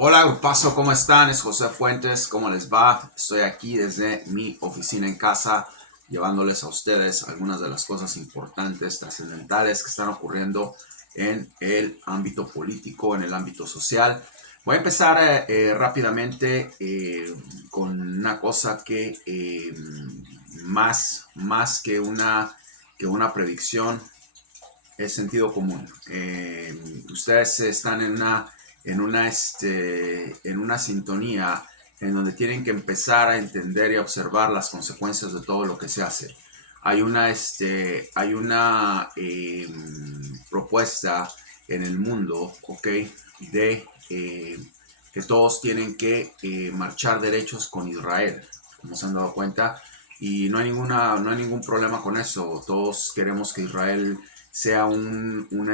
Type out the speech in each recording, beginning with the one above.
Hola, grupazo, ¿cómo están? Es José Fuentes, ¿cómo les va? Estoy aquí desde mi oficina en casa, llevándoles a ustedes algunas de las cosas importantes, trascendentales que están ocurriendo en el ámbito político, en el ámbito social. Voy a empezar rápidamente con una cosa que más que una predicción es sentido común. Ustedes están en una sintonía en donde tienen que empezar a entender y a observar las consecuencias de todo lo que se hace. Hay una propuesta en el mundo, ¿ok? De que todos tienen que marchar derechos con Israel, como se han dado cuenta, y no hay ningún problema con eso. Todos queremos que Israel sea un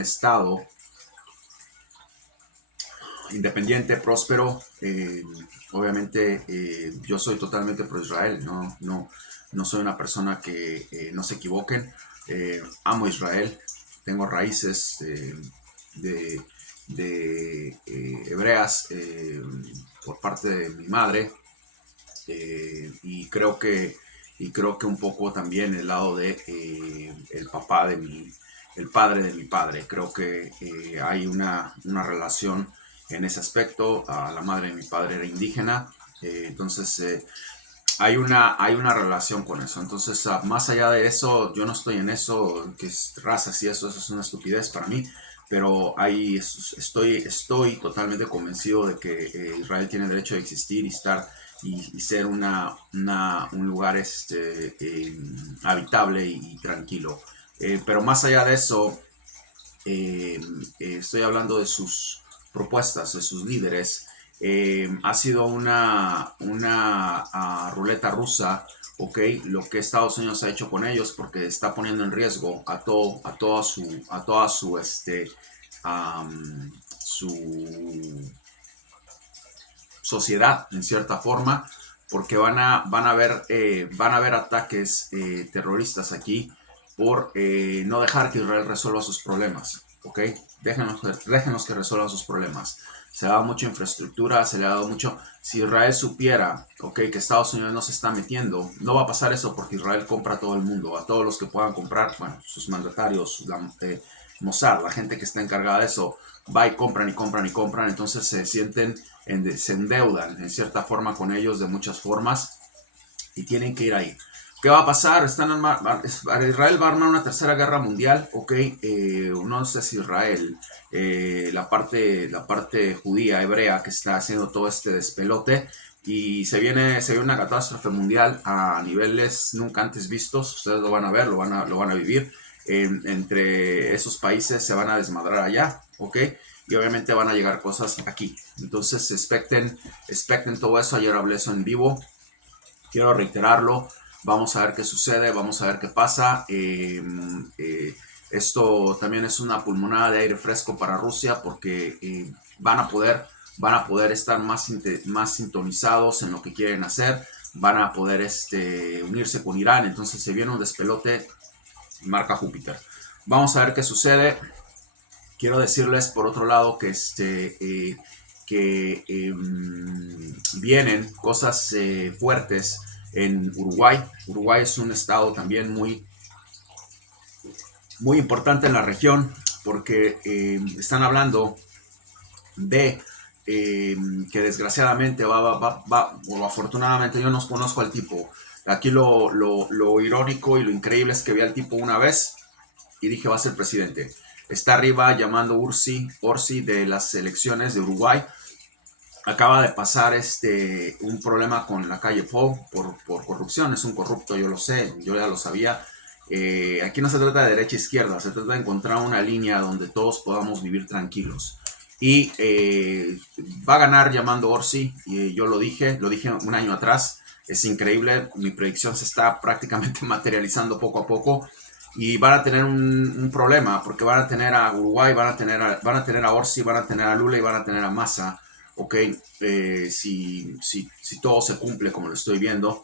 estado independiente, próspero. Obviamente yo soy totalmente pro Israel, no soy una persona que no se equivoquen. Amo Israel, tengo raíces de, hebreas por parte de mi madre, y creo que un poco también el lado de el padre de mi padre. Creo que hay una relación en ese aspecto. La madre de mi padre era indígena, entonces hay una relación con eso. Entonces, más allá de eso, yo no estoy en eso, que es razas y eso es una estupidez para mí. Pero estoy totalmente convencido de que Israel tiene derecho a existir y estar y ser un lugar habitable y tranquilo. Pero más allá de eso, estoy hablando de sus propuestas, de sus líderes. Ha sido una ruleta rusa, ok, lo que Estados Unidos ha hecho con ellos, porque está poniendo en riesgo a toda su sociedad, en cierta forma, porque van a haber ataques terroristas aquí por no dejar que Israel resuelva sus problemas, ¿ok? Déjenos que resuelvan sus problemas. Se le ha dado mucha infraestructura, se le ha dado mucho. Si Israel supiera, ok, que Estados Unidos no se está metiendo, no va a pasar eso porque Israel compra a todo el mundo, a todos los que puedan comprar, bueno, sus mandatarios, Mossad, la gente que está encargada de eso, va y compran y compran y compran, entonces se endeudan en cierta forma con ellos de muchas formas y tienen que ir ahí. ¿Qué va a pasar? Israel va a armar una tercera guerra mundial, ok, no sé si Israel, la parte judía, hebrea, que está haciendo todo este despelote, y se viene una catástrofe mundial a niveles nunca antes vistos. Ustedes lo van a ver, lo van a vivir. Entre esos países se van a desmadrar allá, ok, y obviamente van a llegar cosas aquí. Entonces expecten todo eso. Ayer hablé eso en vivo, quiero reiterarlo. Vamos a ver qué sucede, vamos a ver qué pasa. Esto también es una pulmonada de aire fresco para Rusia, porque van a poder estar más sintonizados en lo que quieren hacer, van a poder unirse con Irán. Entonces se viene un despelote marca Júpiter. Vamos a ver qué sucede. Quiero decirles por otro lado que vienen cosas fuertes en Uruguay. Uruguay es un estado también muy importante en la región, porque están hablando de que desgraciadamente o afortunadamente, yo no conozco al tipo. Aquí lo irónico y lo increíble es que vi al tipo una vez y dije, va a ser presidente. Está arriba llamando Orsi de las elecciones de Uruguay. Acaba de pasar un problema con la calle Pou por corrupción. Es un corrupto, yo lo sé, yo ya lo sabía. Aquí no se trata de derecha e izquierda, se trata de encontrar una línea donde todos podamos vivir tranquilos. Y va a ganar llamando Orsi, y yo lo dije un año atrás. Es increíble, mi predicción se está prácticamente materializando poco a poco. Y van a tener un problema, porque van a tener a Uruguay, van a tener a Orsi, van a tener a Lula y van a tener a Massa, ok, si todo se cumple como lo estoy viendo.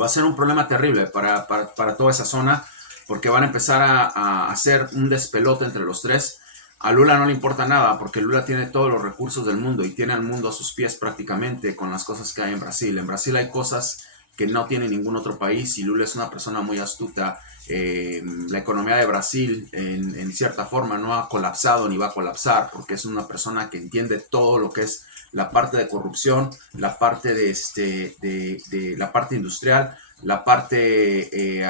Va a ser un problema terrible para toda esa zona, porque van a empezar a hacer un despelote entre los tres. A Lula no le importa nada porque Lula tiene todos los recursos del mundo y tiene al mundo a sus pies prácticamente con las cosas que hay en Brasil. En Brasil hay cosas que no tiene ningún otro país y Lula es una persona muy astuta. La economía de Brasil en cierta forma no ha colapsado ni va a colapsar porque es una persona que entiende todo lo que es la parte de corrupción, la parte de la parte industrial, la parte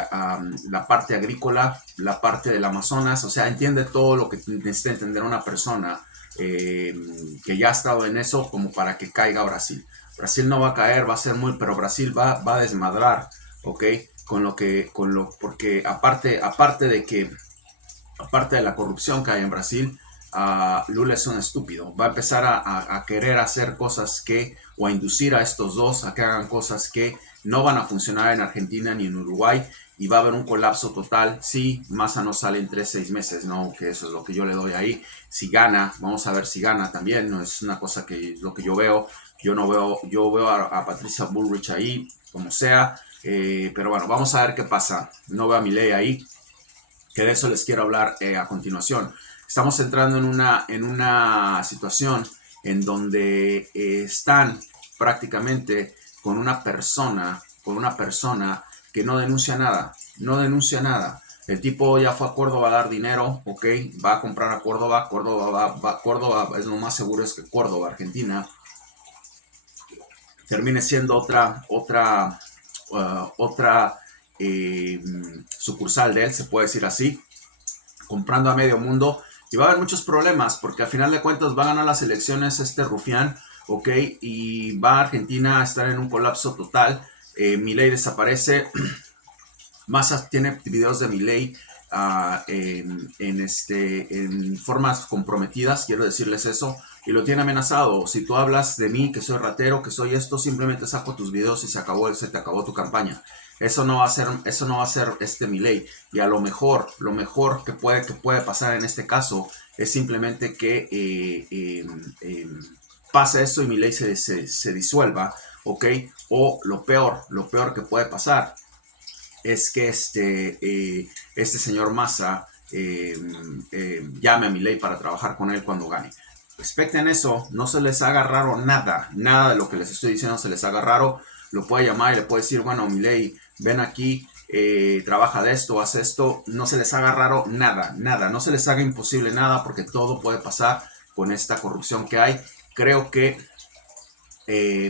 agrícola, la parte del Amazonas, o sea, entiende todo lo que necesita entender una persona que ya ha estado en eso como para que caiga Brasil. Brasil no va a caer, va a ser muy, pero Brasil va a desmadrar, ¿ok? Porque aparte de la corrupción que hay en Brasil, Lula es un estúpido. Va a empezar a querer hacer cosas o a inducir a estos dos a que hagan cosas que no van a funcionar en Argentina ni en Uruguay y va a haber un colapso total si Massa no sale en 3-6 meses, ¿no? Que eso es lo que yo le doy ahí. Si gana, vamos a ver si gana también, no es una cosa que lo que yo veo. Yo veo a Patricia Bullrich ahí, como sea, pero bueno, vamos a ver qué pasa. No veo a Milei ahí, que de eso les quiero hablar a continuación. Estamos entrando en una situación en donde están prácticamente con una persona que no denuncia nada. El tipo ya fue a Córdoba a dar dinero, ok, va a comprar a Córdoba, Córdoba es lo más seguro es que Córdoba, Argentina, termine siendo otra sucursal de él, se puede decir así, comprando a medio mundo. Y va a haber muchos problemas porque al final de cuentas va a ganar las elecciones este rufián, ok, y va a Argentina a estar en un colapso total. Milei desaparece. Massa tiene videos de Milei en formas comprometidas, quiero decirles eso, y lo tiene amenazado. Si tú hablas de mí, que soy ratero, que soy esto, simplemente saco tus videos y se te acabó tu campaña. Eso no va a ser Milei. Y a lo mejor que puede pasar en este caso es simplemente que pase eso y Milei se disuelva, ¿ok? O lo peor que puede pasar es que este señor Massa llame a Milei para trabajar con él cuando gane. Respecten eso, no se les haga raro nada de lo que les estoy diciendo se les haga raro. Lo puede llamar y le puede decir, bueno, Milei, ven aquí, trabaja de esto, haz esto. No se les haga raro nada, no se les haga imposible nada porque todo puede pasar con esta corrupción que hay. Creo que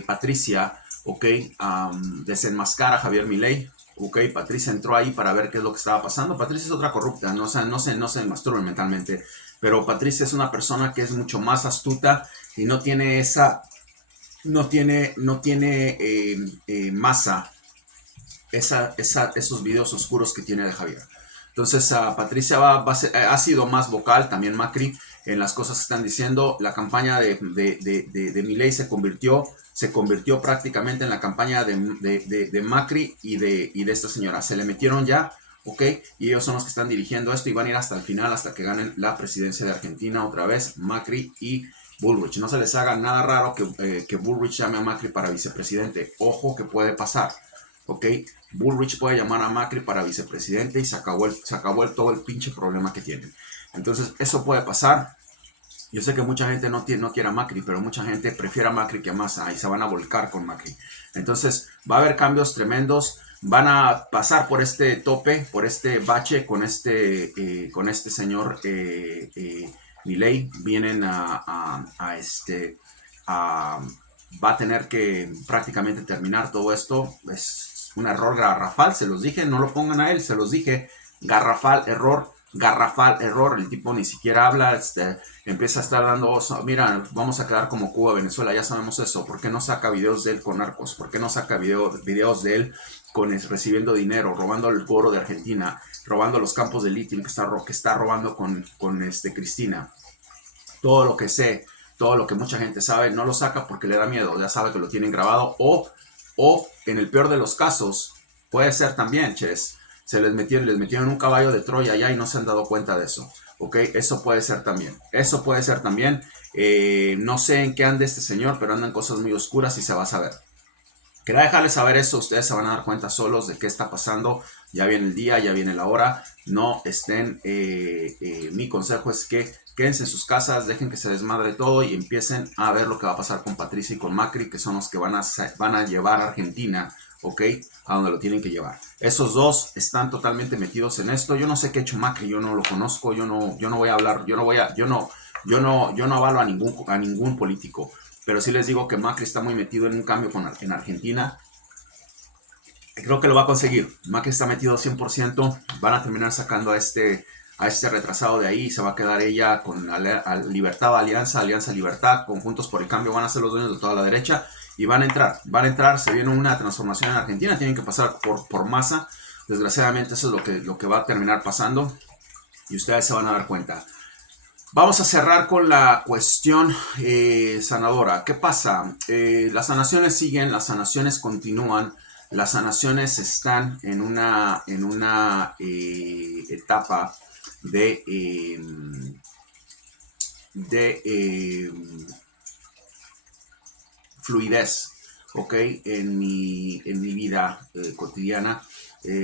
Patricia, ok, desenmascara a Javier Milei. Ok, Patricia entró ahí para ver qué es lo que estaba pasando. Patricia es otra corrupta, no se masturben mentalmente, pero Patricia es una persona que es mucho más astuta y no tiene Massa esos videos oscuros que tiene de Javier. Entonces Patricia ha sido más vocal, también Macri, en las cosas que están diciendo. La campaña de Milei se convirtió prácticamente en la campaña de Macri y de esta señora. Se le metieron ya, ok, y ellos son los que están dirigiendo esto y van a ir hasta el final, hasta que ganen la presidencia de Argentina otra vez, Macri y Bullrich. No se les haga nada raro que Bullrich llame a Macri para vicepresidente. Ojo que puede pasar. Ok, Bullrich puede llamar a Macri para vicepresidente y se acabó todo el pinche problema que tienen. Entonces eso puede pasar. Yo sé que mucha gente no quiere a Macri, pero mucha gente prefiere a Macri que a Massa y se van a volcar con Macri. Entonces va a haber cambios tremendos. Van a pasar por este tope, por este bache con este señor Milei. Va a tener que prácticamente terminar todo esto. Es un error garrafal, se los dije, no lo pongan a él, se los dije, garrafal error, el tipo ni siquiera habla, empieza a estar dando, mira, vamos a quedar como Cuba, Venezuela, ya sabemos eso. ¿Por qué no saca videos de él con narcos? ¿Por qué no saca videos de él recibiendo dinero, robando el oro de Argentina, robando los campos de litio que está robando con Cristina? Todo lo que sé, todo lo que mucha gente sabe, no lo saca porque le da miedo, ya sabe que lo tienen grabado, o en el peor de los casos, puede ser también, les metieron un caballo de Troya allá y no se han dado cuenta de eso, ok, eso puede ser también, no sé en qué ande este señor, pero andan cosas muy oscuras y se va a saber. Quería dejarles saber eso, ustedes se van a dar cuenta solos de qué está pasando, ya viene el día, ya viene la hora, no estén, mi consejo es que quédense en sus casas, dejen que se desmadre todo y empiecen a ver lo que va a pasar con Patricia y con Macri, que son los que van a llevar a Argentina, ¿ok? A donde lo tienen que llevar. Esos dos están totalmente metidos en esto, yo no sé qué ha hecho Macri, yo no lo conozco, yo no voy a hablar, yo no avalo a ningún político. Pero sí les digo que Macri está muy metido en un cambio en Argentina. Creo que lo va a conseguir. Macri está metido 100%. Van a terminar sacando a este retrasado de ahí. Y se va a quedar ella con Libertad, Alianza Libertad, Conjuntos por el Cambio. Van a ser los dueños de toda la derecha. Y van a entrar. Se viene una transformación en Argentina. Tienen que pasar por masa. Desgraciadamente eso es lo que va a terminar pasando. Y ustedes se van a dar cuenta. Vamos a cerrar con la cuestión sanadora. ¿Qué pasa? Las sanaciones siguen, las sanaciones continúan, las sanaciones están en una etapa de, de fluidez, ¿ok? En mi vida cotidiana.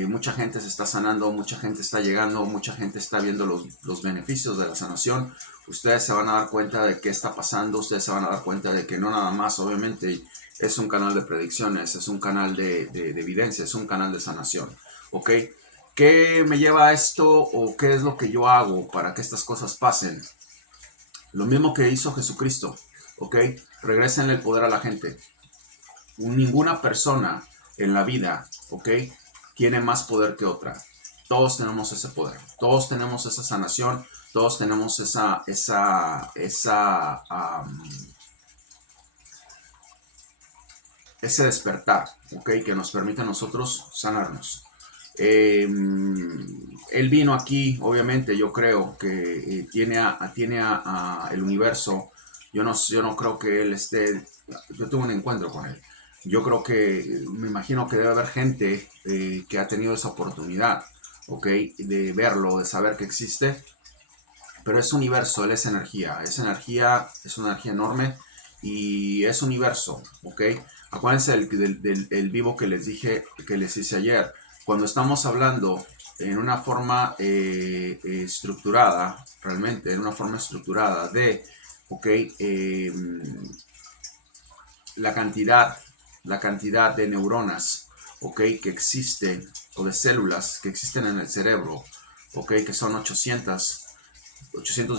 Mucha gente se está sanando, mucha gente está llegando, mucha gente está viendo los beneficios de la sanación. Ustedes se van a dar cuenta de qué está pasando, ustedes se van a dar cuenta de que no nada más, obviamente, es un canal de predicciones, es un canal de evidencia, es un canal de sanación, ¿ok? ¿Qué me lleva a esto o qué es lo que yo hago para que estas cosas pasen? Lo mismo que hizo Jesucristo, ¿ok? Regrésenle el poder a la gente. Ninguna persona en la vida, ¿ok?, tiene más poder que otra. Todos tenemos ese poder, todos tenemos esa sanación, todos tenemos ese despertar, ¿ok?, que nos permite a nosotros sanarnos. Él vino aquí, obviamente, yo creo que tiene el universo. Yo no creo que él esté. Yo tuve un encuentro con él. Yo creo que, me imagino que debe haber gente que ha tenido esa oportunidad, ¿ok?, de verlo, de saber que existe. Pero es universo, él es energía, es una energía enorme y es universo, ¿ok? Acuérdense del vivo que les dije, que les hice ayer. Cuando estamos hablando en una forma estructurada, realmente en una forma estructurada de, ¿ok?, la cantidad de neuronas, ¿ok?, que existen, o de células que existen en el cerebro, ¿ok?, que son 800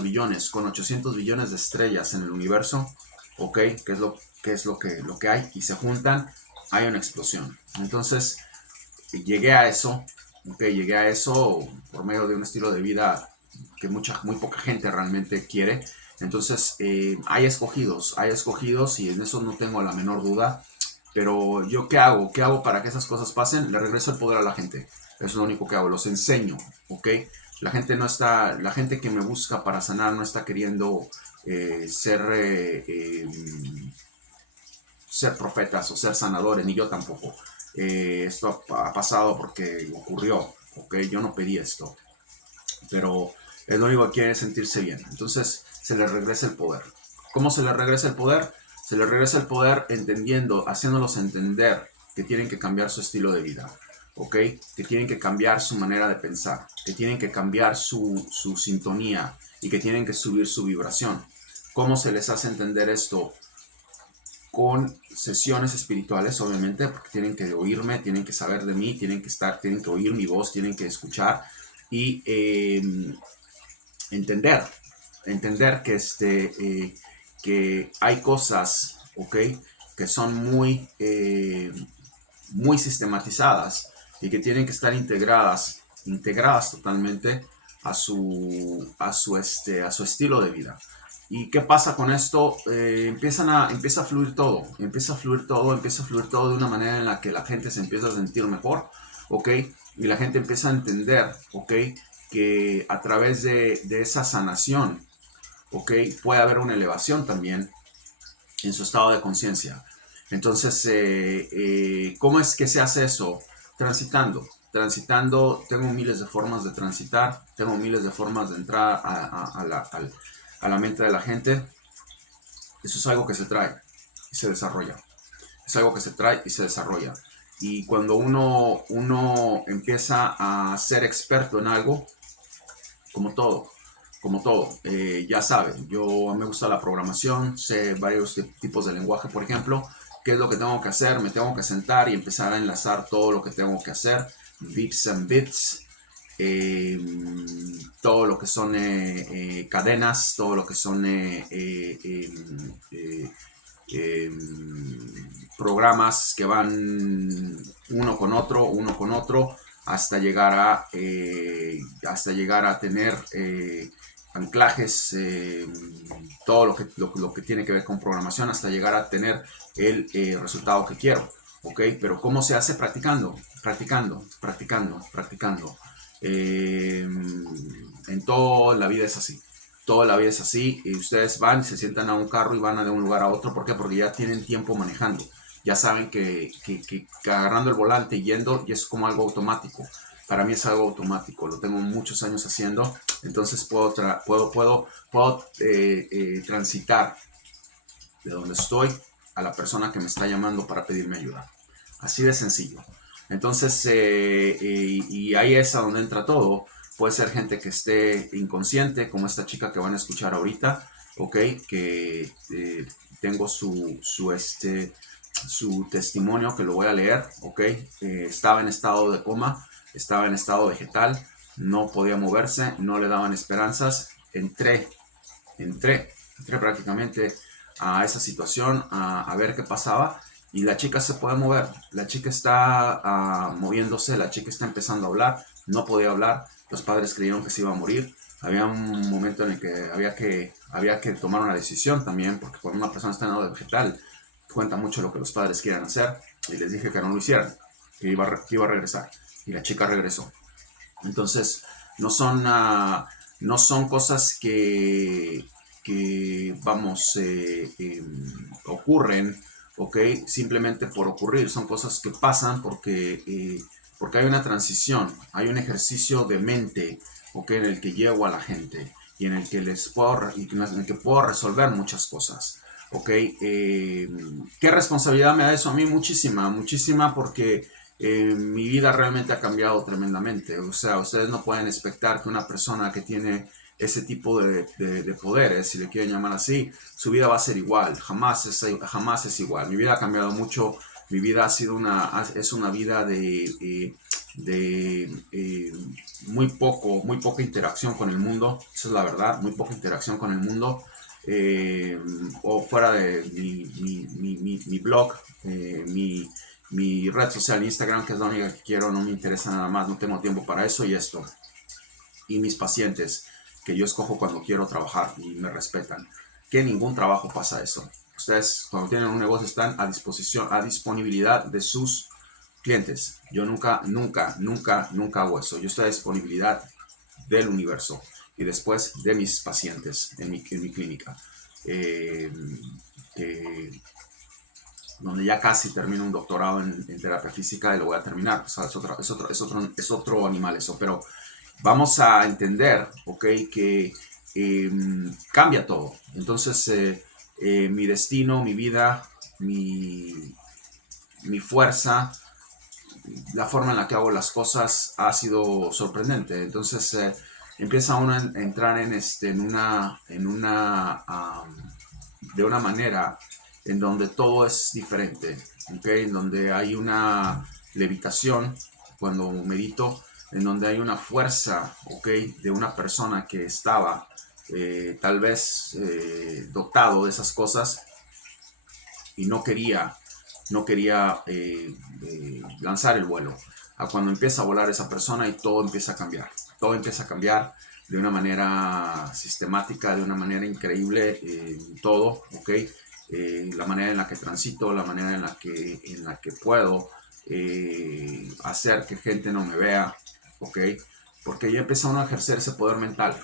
billones, con 800 billones de estrellas en el universo, ¿ok?, que es lo que hay, y se juntan, hay una explosión. Entonces, llegué a eso, ¿ok?, llegué a eso por medio de un estilo de vida que muy poca gente realmente quiere. Entonces, hay escogidos y en eso no tengo la menor duda. Pero yo, ¿qué hago? ¿Qué hago para que esas cosas pasen? Le regreso el poder a la gente. Eso es lo único que hago. Los enseño, ¿ok? La gente que me busca para sanar no está queriendo ser profetas o ser sanadores, ni yo tampoco. Esto ha pasado porque ocurrió, ¿ok? Yo no pedí esto, pero es lo único que quiere, sentirse bien. Entonces se le regresa el poder. ¿Cómo se le regresa el poder? Se le regresa el poder entendiendo, haciéndolos entender que tienen que cambiar su estilo de vida, ¿ok? Que tienen que cambiar su manera de pensar, que tienen que cambiar su sintonía y que tienen que subir su vibración. ¿Cómo se les hace entender esto? Con sesiones espirituales, obviamente, porque tienen que oírme, tienen que saber de mí, tienen que oír mi voz, tienen que escuchar y entender que hay cosas, ¿ok?, que son muy sistematizadas y que tienen que estar integradas totalmente a su estilo de vida. ¿Y qué pasa con esto? Empieza a fluir todo, empieza a fluir todo de una manera en la que la gente se empieza a sentir mejor, ¿ok? Y la gente empieza a entender, ¿ok?, que a través de esa sanación, ¿ok?, puede haber una elevación también en su estado de conciencia. Entonces, ¿cómo es que se hace eso? Transitando, tengo miles de formas de transitar, tengo miles de formas de entrar a la mente de la gente. Eso es algo que se trae y se desarrolla. es algo que se trae y se desarrolla. Y cuando uno empieza a ser experto en algo, como todo, ya saben, yo me gusta la programación, sé varios tipos de lenguaje, por ejemplo, qué es lo que tengo que hacer, me tengo que sentar y empezar a enlazar todo lo que tengo que hacer, bits and bits, eh, todo lo que son cadenas, todo lo que son eh, programas que van uno con otro, hasta llegar a tener anclajes, todo lo que tiene que ver con programación, hasta llegar a tener el resultado que quiero. ¿Ok? Pero ¿cómo se hace? Practicando, practicando, practicando, practicando. En toda la vida es así. Toda la vida es así. Y ustedes van, se sientan a un carro y van de un lugar a otro. ¿Por qué? Porque ya tienen tiempo manejando. Ya saben que agarrando el volante y yendo y es como algo automático. Para mí es algo automático. Lo tengo muchos años haciendo. Entonces puedo transitar de donde estoy a la persona que me está llamando para pedirme ayuda. Así de sencillo. Entonces, y ahí es a donde entra todo. Puede ser gente que esté inconsciente, como esta chica que van a escuchar ahorita, ¿ok? Que tengo su testimonio, que lo voy a leer, ¿ok? Estaba en estado de coma, estaba en estado vegetal, no podía moverse, no le daban esperanzas. Entré prácticamente a esa situación, a ver qué pasaba, y la chica se puede mover, la chica está moviéndose, la chica está empezando a hablar, no podía hablar, los padres creyeron que se iba a morir, había un momento en el que había que tomar una decisión también, porque cuando una persona está en estado vegetal, cuenta mucho lo que los padres quieran hacer, y les dije que no lo hicieran, que iba a regresar, y la chica regresó. Entonces, no son cosas vamos, ocurren, ¿ok? Simplemente por ocurrir, son cosas que pasan porque hay una transición, hay un ejercicio de mente, ¿ok? En el que llevo a la gente y en el que puedo resolver muchas cosas. ¿Ok? ¿Qué responsabilidad me da eso a mí? Muchísima, muchísima, porque mi vida realmente ha cambiado tremendamente. O sea, ustedes no pueden expectar que una persona que tiene ese tipo de poderes, si le quieren llamar así, su vida va a ser igual. Jamás es igual. Mi vida ha cambiado mucho. Mi vida es una vida de muy poca interacción con el mundo. Esa es la verdad, muy poca interacción con el mundo. O fuera de mi blog, mi red social Instagram, que es la única que quiero, no me interesa nada más, no tengo tiempo para eso, y esto. Y mis pacientes, que yo escojo cuando quiero trabajar y me respetan. Que ningún trabajo pasa eso. Ustedes cuando tienen un negocio están a disponibilidad de sus clientes. Yo nunca hago eso. Yo estoy a disponibilidad del universo y después de mis pacientes en mi clínica. Donde ya casi termino un doctorado en terapia física y lo voy a terminar. O sea, es otro animal eso, pero vamos a entender, ¿ok? Que cambia todo. Entonces, mi destino, mi vida, mi fuerza, la forma en la que hago las cosas ha sido sorprendente. Entonces, empieza uno a entrar de una manera en donde todo es diferente, ¿okay? En donde hay una levitación cuando medito, en donde hay una fuerza, ¿okay? De una persona que estaba tal vez dotado de esas cosas y no quería lanzar el vuelo. A cuando empieza a volar esa persona y todo empieza a cambiar de una manera sistemática, de una manera increíble, todo, ¿ok? La manera en la que transito, la manera en la que puedo hacer que gente no me vea, ¿ok? Porque ya empieza uno a ejercer ese poder mental.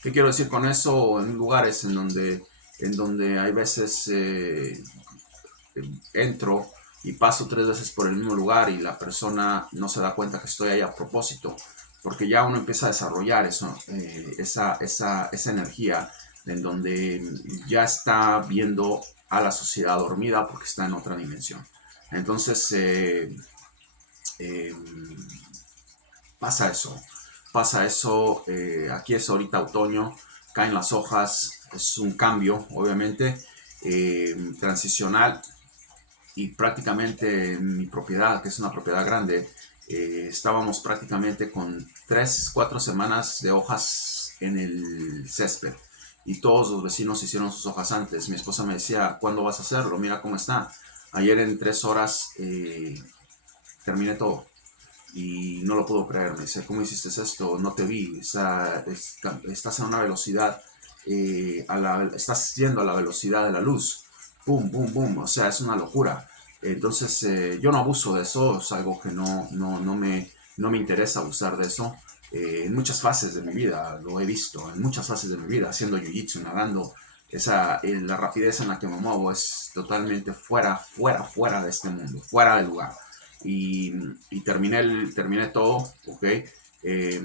¿Qué quiero decir con eso? En lugares en donde hay veces entro y paso 3 veces por el mismo lugar y la persona no se da cuenta que estoy ahí a propósito, porque ya uno empieza a desarrollar eso, esa energía en donde ya está viendo a la sociedad dormida porque está en otra dimensión. Entonces, eh, pasa eso, aquí es ahorita otoño, caen las hojas, es un cambio, obviamente, transicional, y prácticamente en mi propiedad, que es una propiedad grande, estábamos prácticamente con 3, 4 semanas de hojas en el césped. Y todos los vecinos hicieron sus hojas antes. Mi esposa me decía, ¿cuándo vas a hacerlo? Mira cómo está. Ayer en 3 horas terminé todo. Y no lo puedo creer. Me dice, ¿cómo hiciste esto? No te vi. Estás a una velocidad, estás yendo a la velocidad de la luz. Boom, boom, boom. O sea, es una locura. Entonces, yo no abuso de eso. Es algo que no me interesa abusar de eso. En muchas fases de mi vida, lo he visto, en muchas fases de mi vida, haciendo jiu-jitsu, nadando, la rapidez en la que me muevo es totalmente fuera de este mundo, fuera del lugar. Y terminé todo, ¿ok? Eh,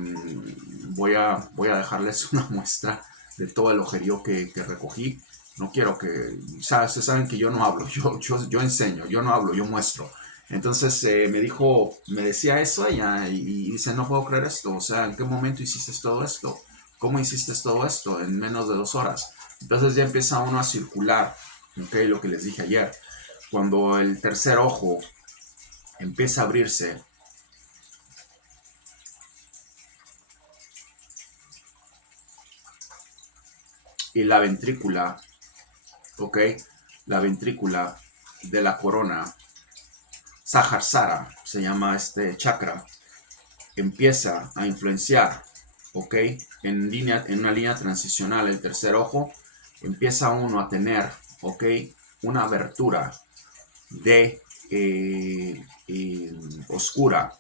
voy a dejarles una muestra de todo el ojerío que recogí. No quiero que, ¿sabes? Ustedes saben que yo no hablo, yo enseño, yo no hablo, yo muestro. Entonces me decía eso ella, y dice, no puedo creer esto, o sea, ¿en qué momento hiciste todo esto? ¿Cómo hiciste todo esto en menos de 2 horas? Entonces ya empieza uno a circular, ¿ok? Lo que les dije ayer. Cuando el tercer ojo empieza a abrirse, y la ventrícula, ¿ok? La ventrícula de la corona, Sahasrara, se llama este chakra, empieza a influenciar, ¿ok? En una línea transicional, el tercer ojo, empieza uno a tener, ¿ok? Una abertura de oscura,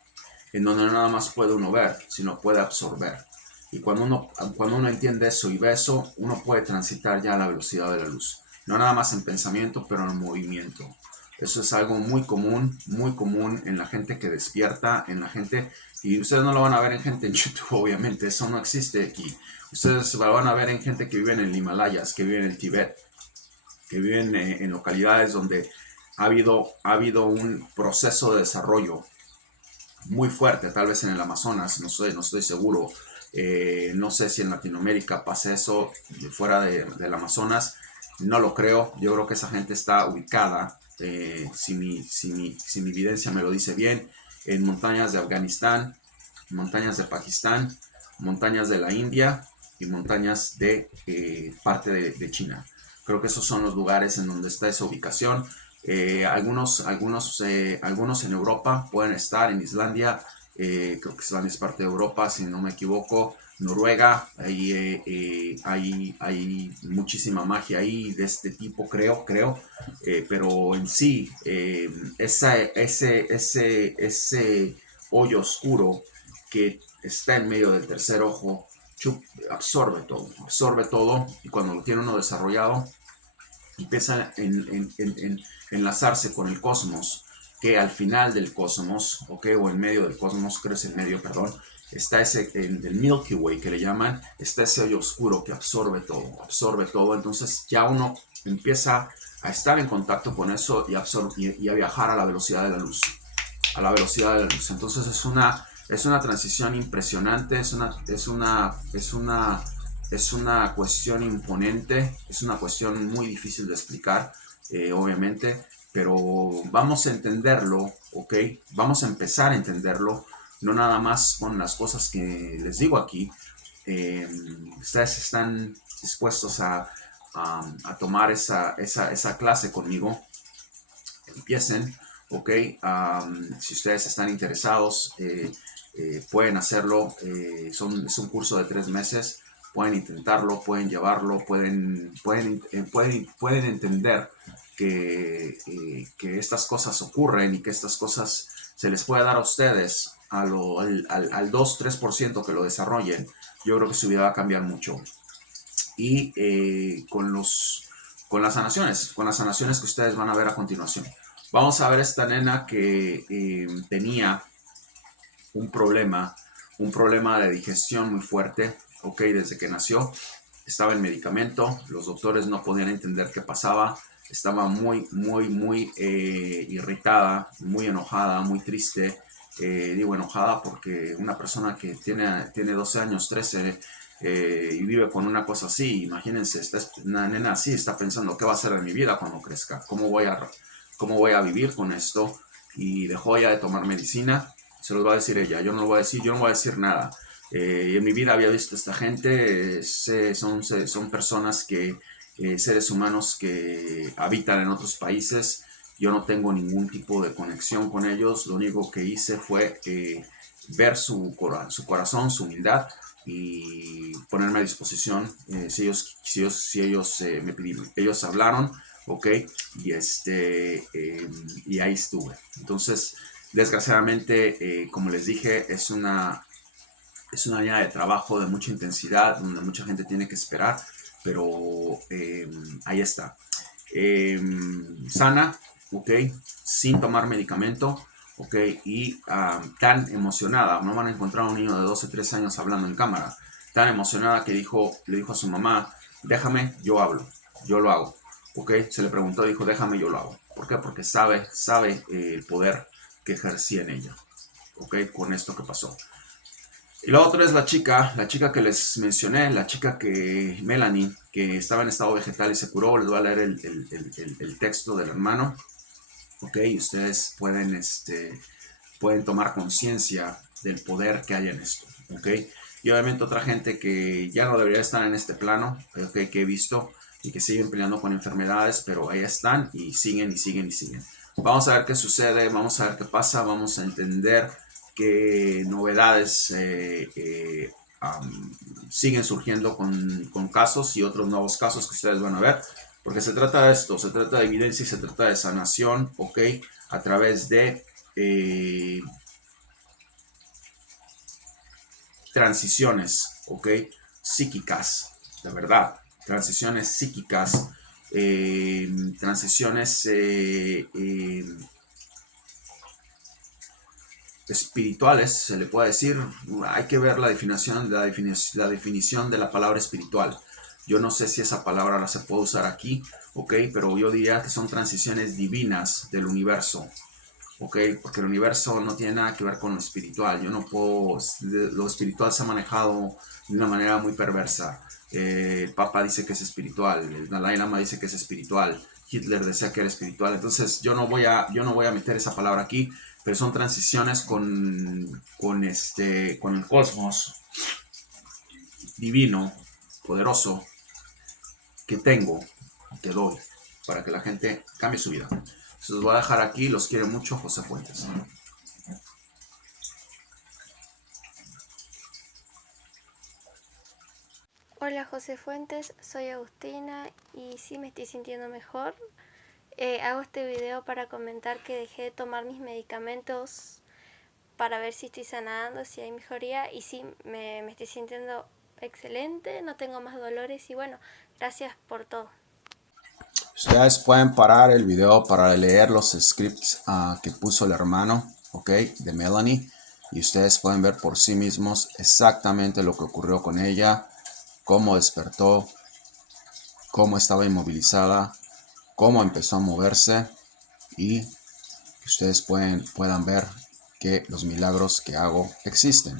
en donde no nada más puede uno ver, sino puede absorber. Y cuando uno entiende eso y ve eso, uno puede transitar ya a la velocidad de la luz. No nada más en pensamiento, pero en movimiento. Eso es algo muy común en la gente que despierta, en la gente, y ustedes no lo van a ver en gente en YouTube, obviamente, eso no existe aquí. Ustedes lo van a ver en gente que vive en el Himalayas, que vive en el Tíbet, que viven en localidades donde ha habido un proceso de desarrollo muy fuerte, tal vez en el Amazonas, no estoy seguro. No sé si en Latinoamérica pasa eso fuera del Amazonas, no lo creo. Yo creo que esa gente está ubicada, si mi evidencia me lo dice bien, en montañas de Afganistán, montañas de Pakistán, montañas de la India y montañas de parte de China. Creo que esos son los lugares en donde está esa ubicación. Algunos en Europa pueden estar, en Islandia, creo que Islandia es parte de Europa, si no me equivoco. Noruega, hay muchísima magia ahí de este tipo, creo, pero en sí, ese hoyo oscuro que está en medio del tercer ojo, absorbe todo, y cuando lo tiene uno desarrollado, empieza a enlazarse con el cosmos, que al final del cosmos, ¿okay? O en medio del cosmos, creo que es en medio, perdón, está el Milky Way, que le llaman, está ese hoyo oscuro que absorbe todo. Entonces ya uno empieza a estar en contacto con eso y a viajar a la velocidad de la luz, Entonces es una transición impresionante, es una cuestión imponente, es una cuestión muy difícil de explicar, obviamente, pero vamos a entenderlo, ¿ok? Vamos a empezar a entenderlo, no nada más con las cosas que les digo aquí. Ustedes están dispuestos a tomar esa clase conmigo. Empiecen, ¿ok? Si ustedes están interesados, pueden hacerlo. Es un curso de 3 meses. Pueden intentarlo, pueden llevarlo, pueden entender que estas cosas ocurren y que estas cosas se les puede dar a ustedes al 2-3% que lo desarrollen. Yo creo que su vida va a cambiar mucho. Y con las sanaciones que ustedes van a ver a continuación. Vamos a ver esta nena que tenía un problema de digestión muy fuerte, ok, desde que nació. estaba el medicamento, los doctores no podían entender qué pasaba, estaba muy irritada, muy enojada, muy triste. Digo enojada porque una persona que tiene 12 años, 13, y vive con una cosa así, imagínense, una nena así está pensando qué va a hacer de mi vida cuando crezca, cómo voy a vivir con esto, y dejó ya de tomar medicina. Se los va a decir ella, yo no lo voy a decir, yo no voy a decir nada. Y en mi vida había visto a esta gente, son personas seres humanos que habitan en otros países. Yo no tengo ningún tipo de conexión con ellos. Lo único que hice fue ver su corazón, su humildad, y ponerme a disposición. Si ellos me pidieron, ellos hablaron, ok, y ahí estuve. Entonces, desgraciadamente, como les dije, es una línea de trabajo de mucha intensidad, donde mucha gente tiene que esperar, pero ahí está. Sana, ok, sin tomar medicamento, ok, y tan emocionada, no van a encontrar a un niño de 12, 13 años hablando en cámara, tan emocionada que le dijo a su mamá, déjame, yo hablo, yo lo hago, ok, se le preguntó, dijo, déjame, yo lo hago. ¿Por qué? Porque sabe el poder que ejercía en ella, ok, con esto que pasó. Y la otra es la chica que les mencioné, Melanie, que estaba en estado vegetal y se curó. Les voy a leer el texto del hermano, ok, y ustedes pueden tomar conciencia del poder que hay en esto, ok. Y obviamente otra gente que ya no debería estar en este plano, okay, que he visto y que siguen peleando con enfermedades, pero ahí están y siguen y siguen y siguen. Vamos a ver qué sucede, vamos a ver qué pasa, vamos a entender qué novedades siguen surgiendo con casos y otros nuevos casos que ustedes van a ver, porque se trata de esto, se trata de evidencia y se trata de sanación, ok, a través de transiciones, ok, psíquicas, de verdad, transiciones psíquicas, transiciones espirituales, se le puede decir. Hay que ver la definición de la palabra espiritual. Yo no sé si esa palabra la se puede usar aquí, ok, pero yo diría que son transiciones divinas del universo, ok, porque el universo no tiene nada que ver con lo espiritual. Yo no puedo, lo espiritual se ha manejado de una manera muy perversa. El Papa dice que es espiritual, el Dalai Lama dice que es espiritual, Hitler decía que era espiritual. Entonces yo no voy a meter esa palabra aquí, pero son transiciones con el cosmos divino, poderoso, que tengo, que doy, para que la gente cambie su vida. Se los voy a dejar aquí, los quiere mucho, José Fuentes. Hola José Fuentes, soy Agustina y sí me estoy sintiendo mejor. Hago este video para comentar que dejé de tomar mis medicamentos para ver si estoy sanando, si hay mejoría, y sí, me estoy sintiendo excelente, no tengo más dolores y bueno, gracias por todo. Ustedes pueden parar el video para leer los scripts que puso el hermano, ok, de Melanie, y ustedes pueden ver por sí mismos exactamente lo que ocurrió con ella, cómo despertó, cómo estaba inmovilizada, cómo empezó a moverse, y ustedes puedan ver que los milagros que hago existen.